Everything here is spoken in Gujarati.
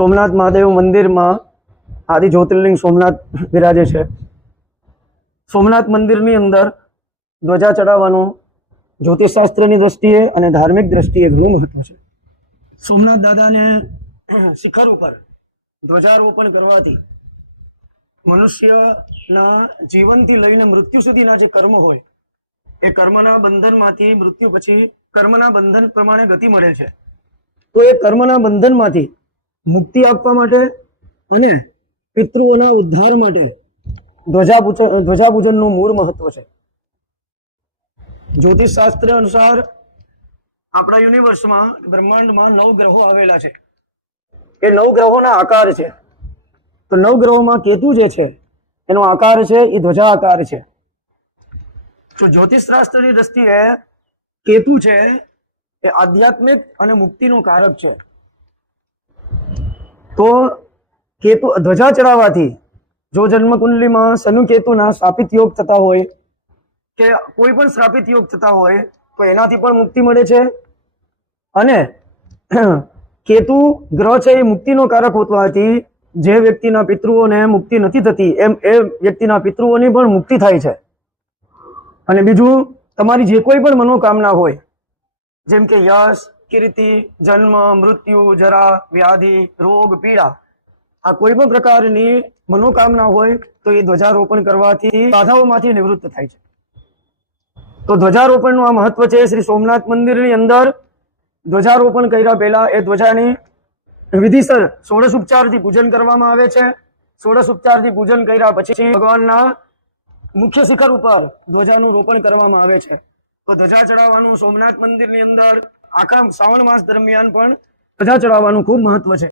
સોમનાથ મહાદેવ મંદિરમાં આદિ જ્યોતિર્લિંગ સોમનાથ બિરાજે છે. સોમનાથ મંદિરની અંદર ધ્વજા ચડાવવાનું જ્યોતિષશાસ્ત્રની દ્રષ્ટિએ અને ધાર્મિક દ્રષ્ટિએ ઘણું મહત્વ છે. સોમનાથ દાદાને શિખર ઉપર ધ્વજારોપણ કરવાથી મનુષ્યના જીવનથી લઈને મૃત્યુ સુધીના જે કર્મ હોય, એ કર્મના બંધનમાંથી મૃત્યુ પછી કર્મના બંધન પ્રમાણે ગતિ મળે છે. તો એ કર્મના બંધનમાંથી મુક્તિ આપવા માટે અને પિતૃઓના ઉદ્ધાર માટે ધ્વજાપૂજન, ધ્વજાપૂજનનું મૂળ મહત્વ છે. જ્યોતિષ શાસ્ત્ર અનુસાર આપણા યુનિવર્સમાં બ્રહ્માંડમાં નવ ગ્રહો આવેલા છે. એ નવ ગ્રહોના આકાર છે. તો નવ ગ્રહોમાં કેતુ જે છે, એનો આકાર છે, એ ધ્વજા આકાર છે. તો જ્યોતિષ શાસ્ત્રની દ્રષ્ટિએ કેતુ છે, એ આધ્યાત્મિક અને મુક્તિનું કારક છે. તો કેતુ ધ્વજા ચડાવવાથી જો જન્મકુંડલીમાં શનુ કેતુના સ્થાપિત યોગ થતા હોય કે કોઈ પણ સ્થાપિત યોગ થતા હોય, તો એનાથી પણ મુક્તિ મળે છે. અને કેતુ ગ્રહ છે એ મુક્તિનો કારક હોવાથી જે વ્યક્તિના પિતૃઓને મુક્તિ નથી થતી, એમ એ વ્યક્તિના પિતૃઓની પણ મુક્તિ થાય છે. અને બીજું, તમારી જે કોઈ પણ મનોકામના હોય, જેમ કે યશ કીર્તિ, જન્મ, મૃત્યુ, જરા, વ્યાધિ, રોગ, પીડા. આ કોઈ પણ પ્રકારની મનોકામના હોય તો એ ધ્વજારોપણ કરવાથી બાધાઓમાંથી નિવૃત્ત થાય છે. તો ધ્વજારોપણનું આ મહત્વ છે શ્રી સોમનાથ મંદિરની અંદર ધ્વજારોપણ કર્યા પહેલા એ ધ્વજાની વિધિસર ષોડશ ઉપચારથી પૂજન કરવામાં આવે છે. ષોડશ ઉપચારથી પૂજન કર્યા પછી ભગવાનના મુખ્ય શિખર ઉપર ધ્વજાનું રોપણ કરવામાં આવે છે. તો ધ્વજા ચડાવવાનું સોમનાથ મંદિરની અંદર આખા શ્રાવણ માસ દરમિયાન પણ ધ્વજા ચડાવવાનું ખૂબ મહત્વ છે.